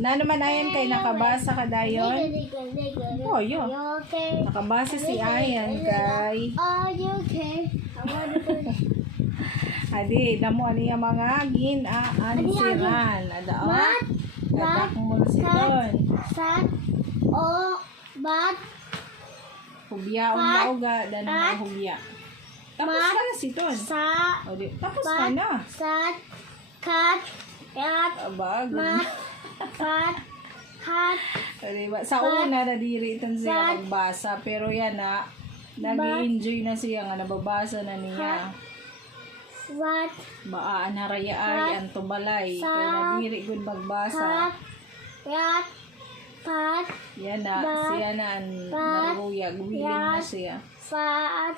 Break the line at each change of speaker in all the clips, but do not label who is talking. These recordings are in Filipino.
Na naman ayan kay nakabasa ka dayon. Oh, yo. Nakabasa si Ayan kay.
Are you okay?
Adi, namo ani ang mga gin-aansiran. Ada o.
Mat,
Kadak mo si Don.
sat, o, bat,
Hubya
Mat,
lauga, dan ang hubya. Tapos ka na si Ton.
sa,
O tapos ka na.
sat, kat, kat,
Aba,
mat, kat, hat,
O, diba? Sa
Mat,
una na diri iton siya
mat,
magbasa. Pero yan na, nag-enjoy na siya nga nababasa na niya.
wat,
Baan haraya ay ang tubalay. Kaya nadiri gud magbasa.
kat, kat, pat,
Yan na,
Ba-
siya na ang
Ba-
naruya. Gumiling na siya.
fat,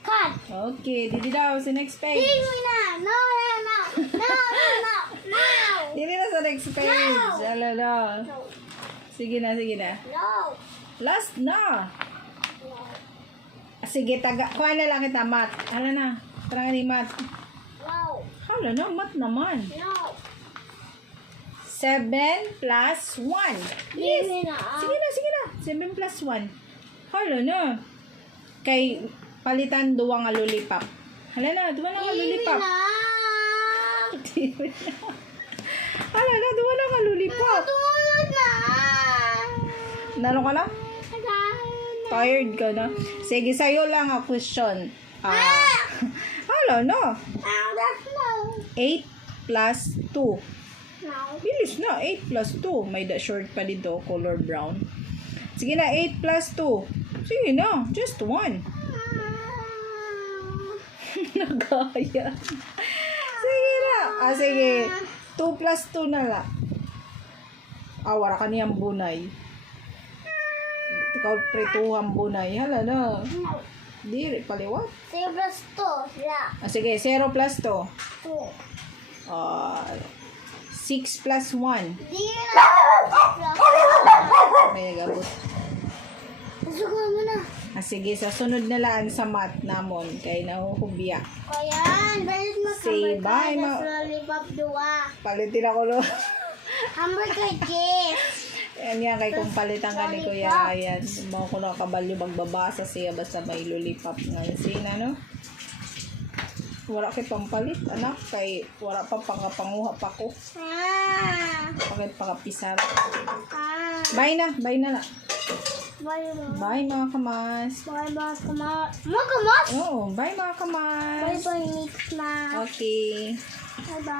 kat.
Okay, didi daw sa next page.
Mo na! No, no, no! No, no, no! No!
Dili na sa next page. Ala na. Sige na, sige na.
No!
Last na. Sige, taga. Kuha na lang kita, mat. Ala na. Tara nga ni mat.
No!
Hala na, mat naman.
No!
7 plus 1. Yes.
Ah.
Sige na, sige na. 7 plus 1. Hala na. Kay palitan duwa nga lollipop. Hala na, duwa na nga
Tingin
lollipop.
na!
Hala na, duwa na nga lollipop.
Tulog na!
Nano ka na? Tired ka na? Sige, sa'yo lang ang question. Ah.
Ah, that's no.
8 plus 2.
No.
Bilis na, 8 plus 2. May da short pa dito, color brown. Sige na, 8 plus 2. Sige na, just 1. Nagaya. sige na. Ah, sige. 2 plus 2 na. Ah, wala ka niyang bunay. Ikaw prituhang bunay. Hala na. Diri, paliwat.
Three plus two. Yeah.
Ah, sige, 0 plus 2.
Two.
Ah, 6 plus 1.
Di na.
May.
Mo.
Ah, sige, sa sunod na lang sa mat namon kay nahuhubya.
Kaya, balik mo
Say bye, ma-
Lollipop dua.
Palitin ako lo.
Hamburger chips.
Ayan yan, kay kung palitan ka ni Kuya Ryan. Mga ko na kabalyo magbabasa siya basta may lollipop nga sina, no? Wala kay pampalit, anak. Kay wala pa pangapanguha pa ko.
Ah.
Bakit pangapisar.
Ah.
Bye na, bye na na.
Bye, bye.
Bye mga kamas.
Bye, bye, kamas. Mga kamas?
Oh, bye mga
Bye,
kamas.
bye, Nick na.
Okay.
Bye, bye.